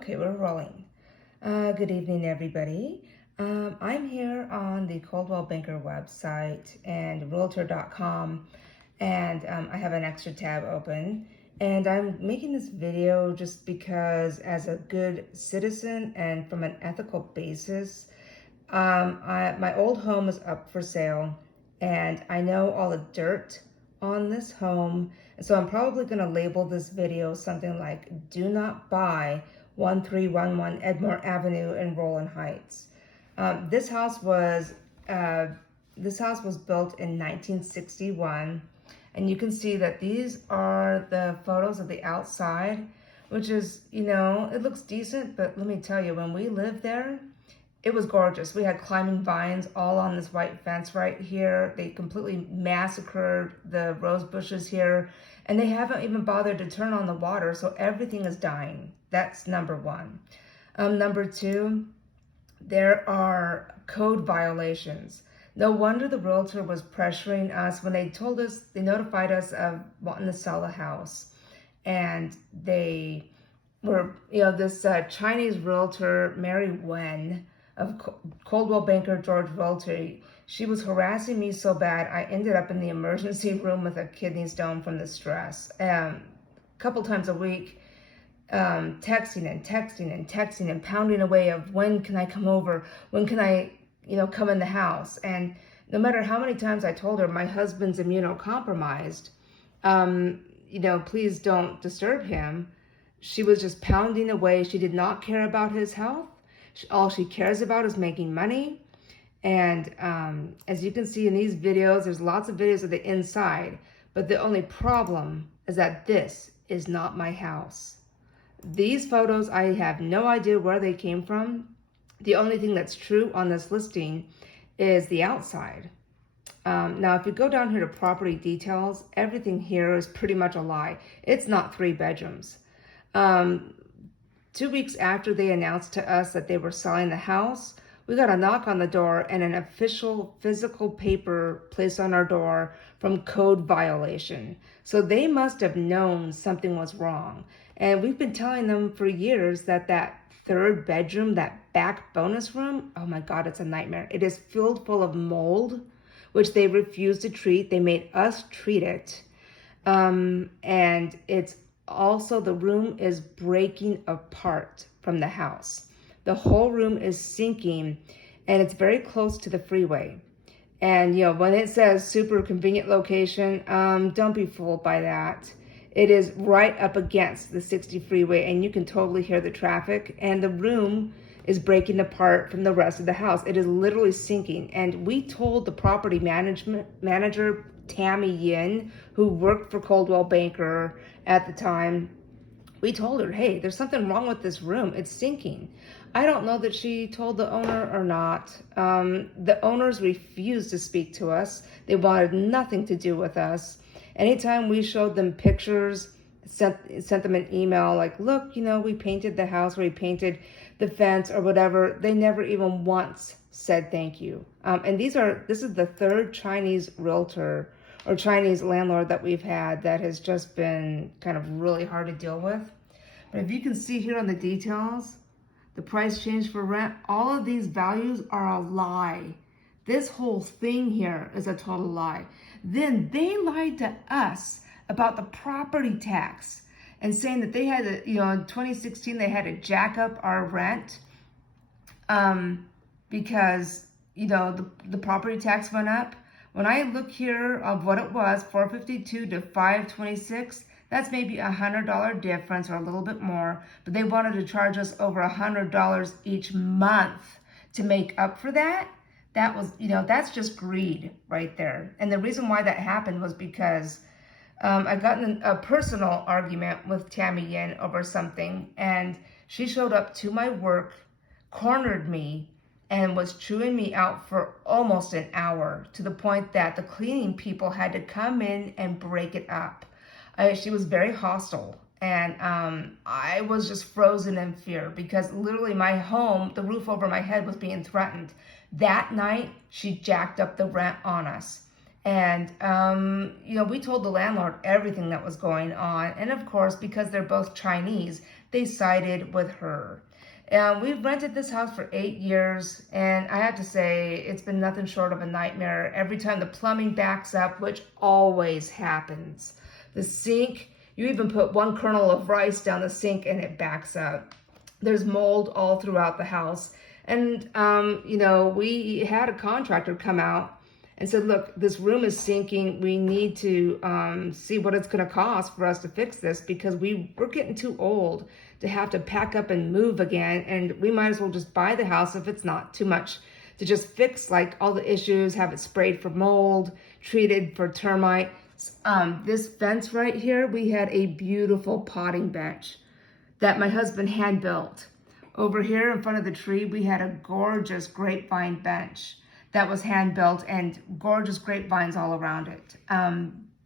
Okay, we're rolling. Good evening, everybody. I'm here on the Coldwell Banker website and realtor.com, and I have an extra tab open. And I'm making this video just because, as a good citizen and from an ethical basis, my old home is up for sale, and I know all the dirt on this home. And so I'm probably going to label this video something like "Do Not Buy 1311 Edmore Avenue in Roland Heights." This house was built in 1961, and you can see that these are the photos of the outside, which is, it looks decent, but let me tell you, when we lived there, it was gorgeous. We had climbing vines all on this white fence right here. They completely massacred the rose bushes here, and they haven't even bothered to turn on the water, so everything is dying. That's number one. Number two, there are code violations. No wonder the realtor was pressuring us when they notified us of wanting to sell the house. And they were, this Chinese realtor, Mary Wen, of Coldwell Banker George Realty, she was harassing me so bad I ended up in the emergency room with a kidney stone from the stress. A couple times a week, texting and pounding away of, when can I come over? When can I, come in the house? And no matter how many times I told her my husband's immunocompromised, please don't disturb him, she was just pounding away. She did not care about his health. All she cares about is making money. And as you can see in these videos, there's lots of videos of the inside, but the only problem is that this is not my house. These photos, I have no idea where they came from. The only thing that's true on this listing is the outside. Now, if you go down here to property details, everything here is pretty much a lie. It's not 3 bedrooms. 2 weeks after they announced to us that they were selling the house, we got a knock on the door and an official physical paper placed on our door from code violation. So they must have known something was wrong. And we've been telling them for years that 3rd bedroom, that back bonus room, oh my God, it's a nightmare. It is filled full of mold, which they refused to treat. They made us treat it. And it's also, the room is breaking apart from the house. The whole room is sinking, and it's very close to the freeway. And, when it says super convenient location, don't be fooled by that. It is right up against the 60 freeway, and you can totally hear the traffic, and the room is breaking apart from the rest of the house. It is literally sinking. And we told the property manager, Tammy Yin, who worked for Coldwell Banker at the time, we told her, hey, there's something wrong with this room. It's sinking. I don't know that she told the owner or not. The owners refused to speak to us. They wanted nothing to do with us. Anytime we showed them pictures, sent them an email like, look, we painted the house, or we painted the fence or whatever, they never even once said thank you. And this is the 3rd Chinese realtor or Chinese landlord that we've had that has just been kind of really hard to deal with. But if you can see here on the details, the price change for rent, all of these values are a lie. This whole thing here is a total lie. Then they lied to us about the property tax and saying that they had to, in 2016, they had to jack up our rent because, the property tax went up. When I look here of what it was, $452 to $526, that's maybe $100 difference or a little bit more, but they wanted to charge us over $100 each month to make up for that. That was, that's just greed right there. And the reason why that happened was because I got in a personal argument with Tammy Yin over something, and she showed up to my work, cornered me, and was chewing me out for almost an hour, to the point that the cleaning people had to come in and break it up. She was very hostile, and I was just frozen in fear because literally my home, the roof over my head, was being threatened. That night, she jacked up the rent on us. And, we told the landlord everything that was going on. And of course, because they're both Chinese, they sided with her. We've rented this house for 8 years, and I have to say, it's been nothing short of a nightmare. Every time the plumbing backs up, which always happens. The sink, you even put one kernel of rice down the sink and it backs up. There's mold all throughout the house. And, we had a contractor come out and said, look, this room is sinking. We need to see what it's going to cost for us to fix this, because we're getting too old to have to pack up and move again. And we might as well just buy the house if it's not too much to just fix like all the issues, have it sprayed for mold, treated for termite. This fence right here, we had a beautiful potting bench that my husband hand built. Over here in front of the tree, we had a gorgeous grapevine bench that was hand built, and gorgeous grapevines all around it.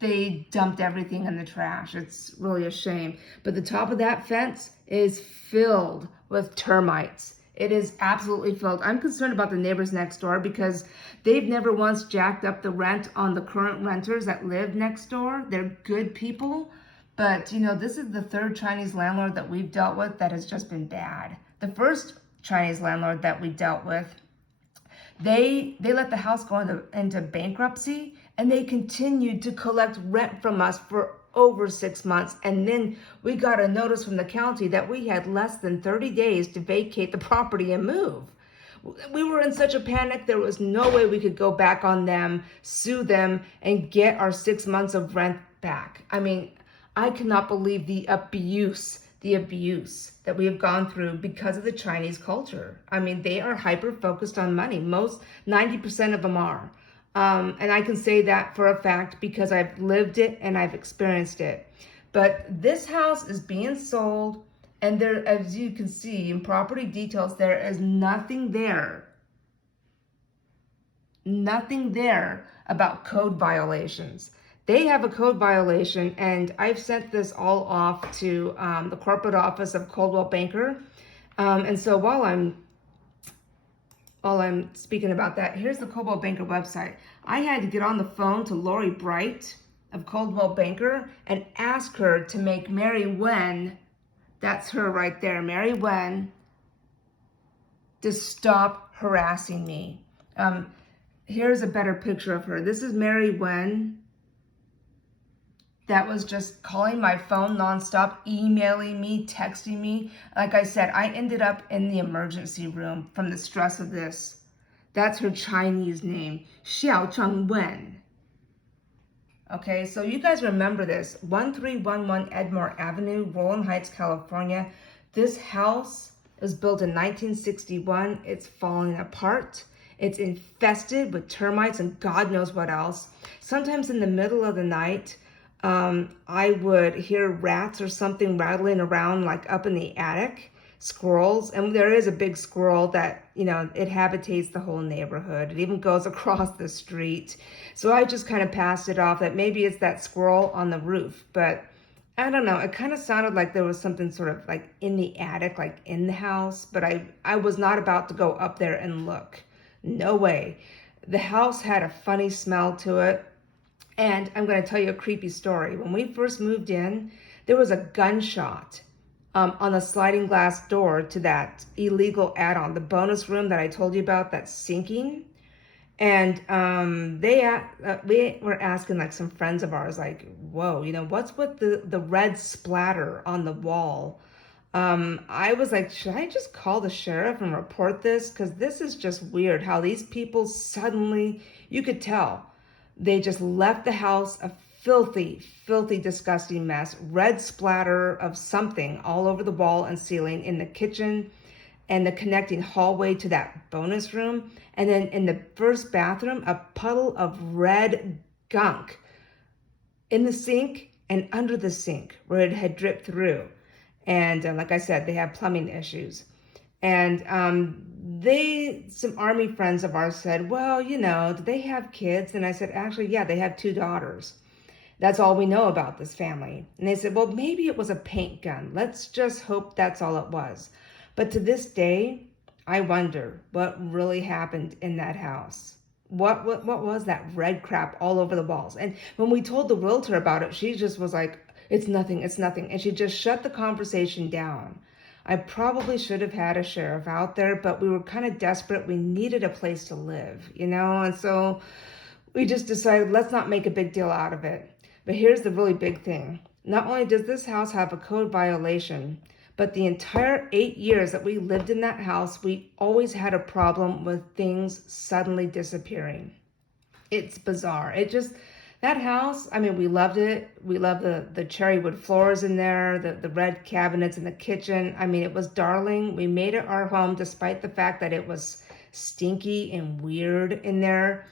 They dumped everything in the trash. It's really a shame. But the top of that fence is filled with termites. It is absolutely filled. I'm concerned about the neighbors next door, because they've never once jacked up the rent on the current renters that live next door. They're good people. But, this is the third Chinese landlord that we've dealt with that has just been bad. The first Chinese landlord that we dealt with, they let the house go into bankruptcy, and they continued to collect rent from us for over 6 months. And then we got a notice from the county that we had less than 30 days to vacate the property and move. We were in such a panic, there was no way we could go back on them, sue them, and get our 6 months of rent back. I mean, I cannot believe the abuse that we have gone through because of the Chinese culture. I mean, they are hyper-focused on money. 90% of them are. And I can say that for a fact because I've lived it and I've experienced it. But this house is being sold, and there, as you can see in property details, there is nothing there about code violations. They have a code violation, and I've sent this all off to the corporate office of Coldwell Banker. And so while I'm speaking about that, here's the Coldwell Banker website. I had to get on the phone to Lori Bright of Coldwell Banker and ask her to make Mary Wen, that's her right there, Mary Wen, to stop harassing me. Here's a better picture of her. This is Mary Wen. That was just calling my phone nonstop, emailing me, texting me. Like I said, I ended up in the emergency room from the stress of this. That's her Chinese name, Xiao Cheng Wen. Okay, so you guys remember this, 1311 Edmore Avenue, Rowland Heights, California. This house was built in 1961. It's falling apart. It's infested with termites and God knows what else. Sometimes in the middle of the night, I would hear rats or something rattling around like up in the attic, squirrels. And there is a big squirrel that, it habitates the whole neighborhood. It even goes across the street. So I just kind of passed it off that maybe it's that squirrel on the roof. But I don't know. It kind of sounded like there was something sort of like in the attic, like in the house. But I was not about to go up there and look. No way. The house had a funny smell to it. And I'm going to tell you a creepy story. When we first moved in, there was a gunshot on the sliding glass door to that illegal add-on, the bonus room that I told you about that's sinking. And we were asking like some friends of ours, like, whoa, what's with the red splatter on the wall? I was like, should I just call the sheriff and report this? Because this is just weird how these people suddenly, you could tell, they just left the house a filthy, filthy, disgusting mess. Red splatter of something all over the wall and ceiling in the kitchen and the connecting hallway to that bonus room. And then in the first bathroom, a puddle of red gunk in the sink and under the sink where it had dripped through. And like I said, they have plumbing issues. And some army friends of ours said, well, do they have kids? And I said, actually, yeah, they have 2 daughters. That's all we know about this family. And they said, well, maybe it was a paint gun. Let's just hope that's all it was. But to this day, I wonder what really happened in that house. what was that red crap all over the walls? And when we told the realtor about it, she just was like, it's nothing, it's nothing. And she just shut the conversation down. I probably should have had a sheriff out there, but we were kind of desperate. We needed a place to live, And so we just decided, let's not make a big deal out of it. But here's the really big thing. Not only does this house have a code violation, but the entire 8 years that we lived in that house, we always had a problem with things suddenly disappearing. It's bizarre. That house, I mean, we loved it. We loved the cherry wood floors in there, the red cabinets in the kitchen. I mean, it was darling. We made it our home despite the fact that it was stinky and weird in there.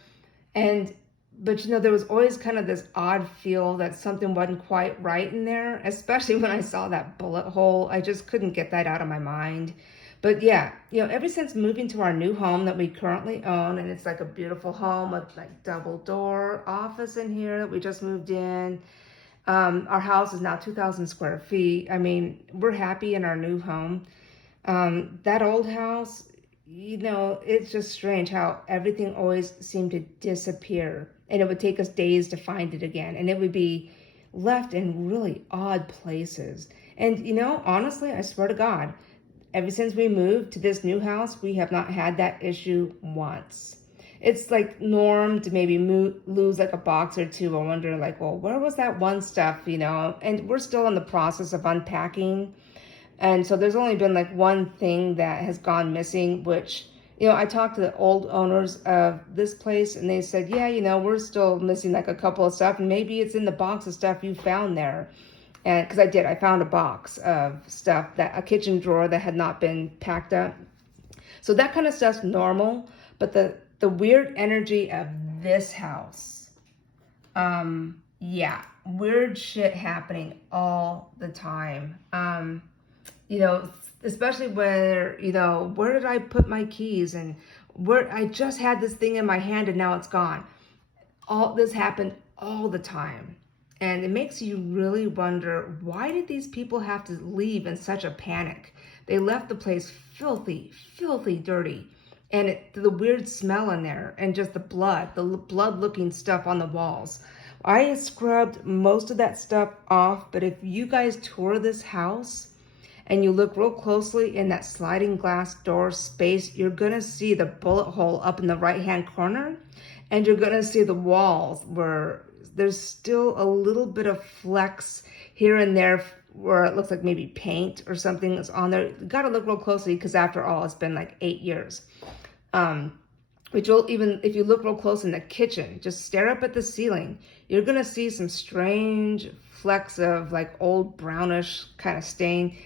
But there was always kind of this odd feel that something wasn't quite right in there, especially when I saw that bullet hole. I just couldn't get that out of my mind. But yeah, ever since moving to our new home that we currently own, and it's like a beautiful home with like double door office in here that we just moved in. Our house is now 2,000 square feet. I mean, we're happy in our new home. That old house, it's just strange how everything always seemed to disappear. And it would take us days to find it again. And it would be left in really odd places. And, honestly, I swear to God, ever since we moved to this new house, we have not had that issue once. It's like norm to maybe lose like a box or two. I wonder like, well, where was that one stuff, And we're still in the process of unpacking. And so there's only been like one thing that has gone missing, which, I talked to the old owners of this place and they said, yeah, we're still missing like a couple of stuff and maybe it's in the box of stuff you found there. And because I found a box of stuff, a kitchen drawer that had not been packed up. So that kind of stuff's normal, but the weird energy of this house, weird shit happening all the time. Especially where did I put my keys and where I just had this thing in my hand and now it's gone. All this happened all the time. And it makes you really wonder, why did these people have to leave in such a panic? They left the place filthy, filthy dirty. And the weird smell in there and just the blood-looking stuff on the walls. I scrubbed most of that stuff off, but if you guys tour this house, and you look real closely in that sliding glass door space, you're going to see the bullet hole up in the right-hand corner, and you're going to see the walls where there's still a little bit of flecks here and there where it looks like maybe paint or something is on there. You got to look real closely because after all, it's been like 8 years. Which will even, if you look real close in the kitchen, just stare up at the ceiling, you're going to see some strange flecks of like old brownish kind of stain.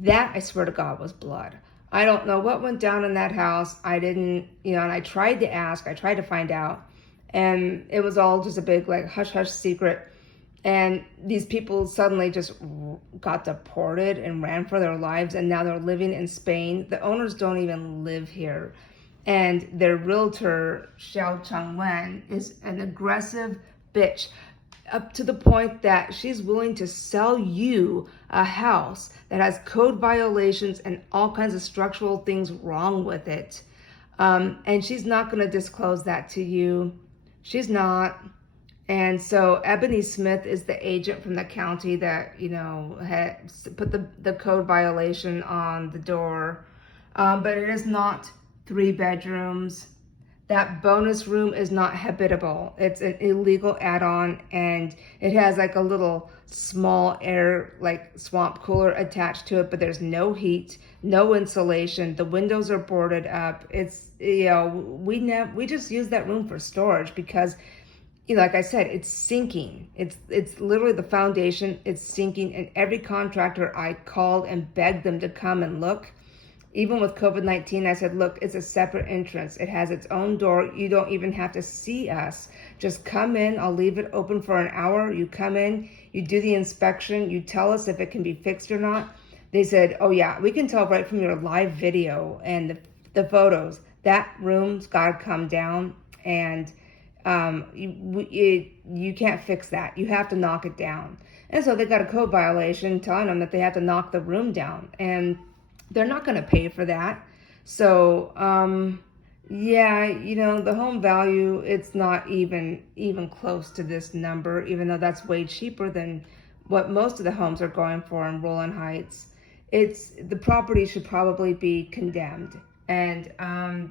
That, I swear to God, was blood. I don't know what went down in that house. I didn't, and I tried to ask, I tried to find out, and it was all just a big like hush-hush secret. And these people suddenly just got deported and ran for their lives, and now they're living in Spain. The owners don't even live here. And their realtor, Xiao Changwen, is an aggressive bitch, up to the point that she's willing to sell you a house that has code violations and all kinds of structural things wrong with it. And she's not going to disclose that to you. She's not. And so Ebony Smith is the agent from the county that, had put the code violation on the door. But it is not 3 bedrooms. That bonus room is not habitable. It's an illegal add-on, and it has like a little small air, like swamp cooler attached to it, but there's no heat, no insulation. The windows are boarded up. It's, we just use that room for storage because, like I said, it's sinking. It's literally the foundation. It's sinking, and every contractor I called and begged them to come and look. Even with COVID-19, I said, look, it's a separate entrance. It has its own door. You don't even have to see us. Just come in. I'll leave it open for an hour. You come in, you do the inspection. You tell us if it can be fixed or not. They said, oh yeah, we can tell right from your live video and the photos. That room's got to come down, and you can't fix that. You have to knock it down. And so they got a code violation telling them that they have to knock the room down. And they're not going to pay for that. So, Yeah, the home value, it's not even close to this number, even though that's way cheaper than what most of the homes are going for in Roland Heights. It's the property should probably be condemned. And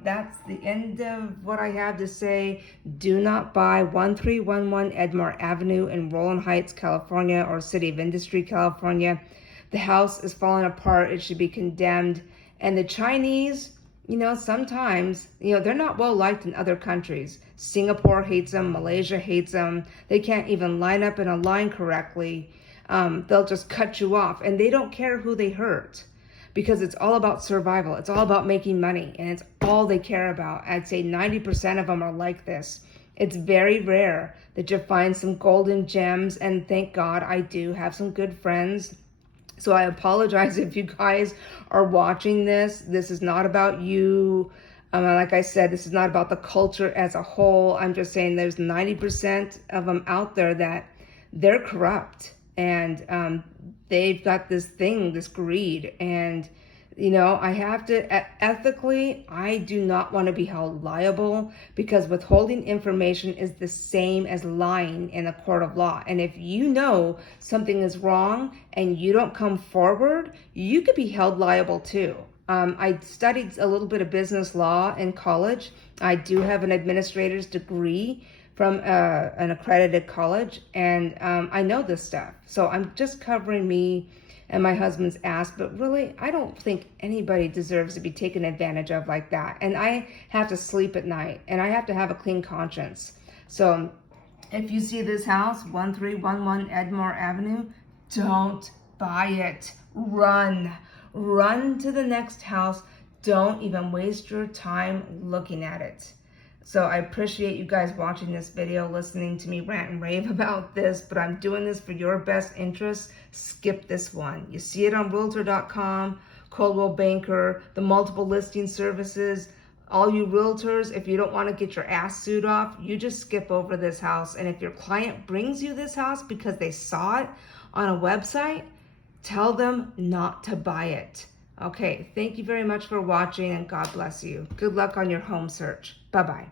that's the end of what I have to say. Do not buy 1311 Edmore Avenue in Roland Heights, California, or City of Industry, California. The house is falling apart. It should be condemned. And the Chinese, sometimes, they're not well liked in other countries. Singapore hates them, Malaysia hates them. They can't even line up in a line correctly. They'll just cut you off, and they don't care who they hurt because it's all about survival. It's all about making money, and it's all they care about. I'd say 90% of them are like this. It's very rare that you find some golden gems, and thank God I do have some good friends. So I apologize if you guys are watching this. This is not about you. Like I said, this is not about the culture as a whole. I'm just saying there's 90% of them out there that they're corrupt, and they've got this thing, this greed. And I have to, ethically, I do not want to be held liable because withholding information is the same as lying in a court of law. And if you know something is wrong and you don't come forward, you could be held liable too. I studied a little bit of business law in college. I do have an administrator's degree from an accredited college, and I know this stuff. So I'm just covering me and my husband's ass, but really, I don't think anybody deserves to be taken advantage of like that. And I have to sleep at night, and I have to have a clean conscience. So if you see this house, 1311 Edmore Avenue, don't buy it. Run to the next house. Don't even waste your time looking at it. So I appreciate you guys watching this video, listening to me rant and rave about this, but I'm doing this for your best interest. Skip this one. You see it on realtor.com, Coldwell Banker, the multiple listing services. All you realtors, if you don't want to get your ass sued off, you just skip over this house. And if your client brings you this house because they saw it on a website, tell them not to buy it. Okay, thank you very much for watching, and God bless you. Good luck on your home search. Bye-bye.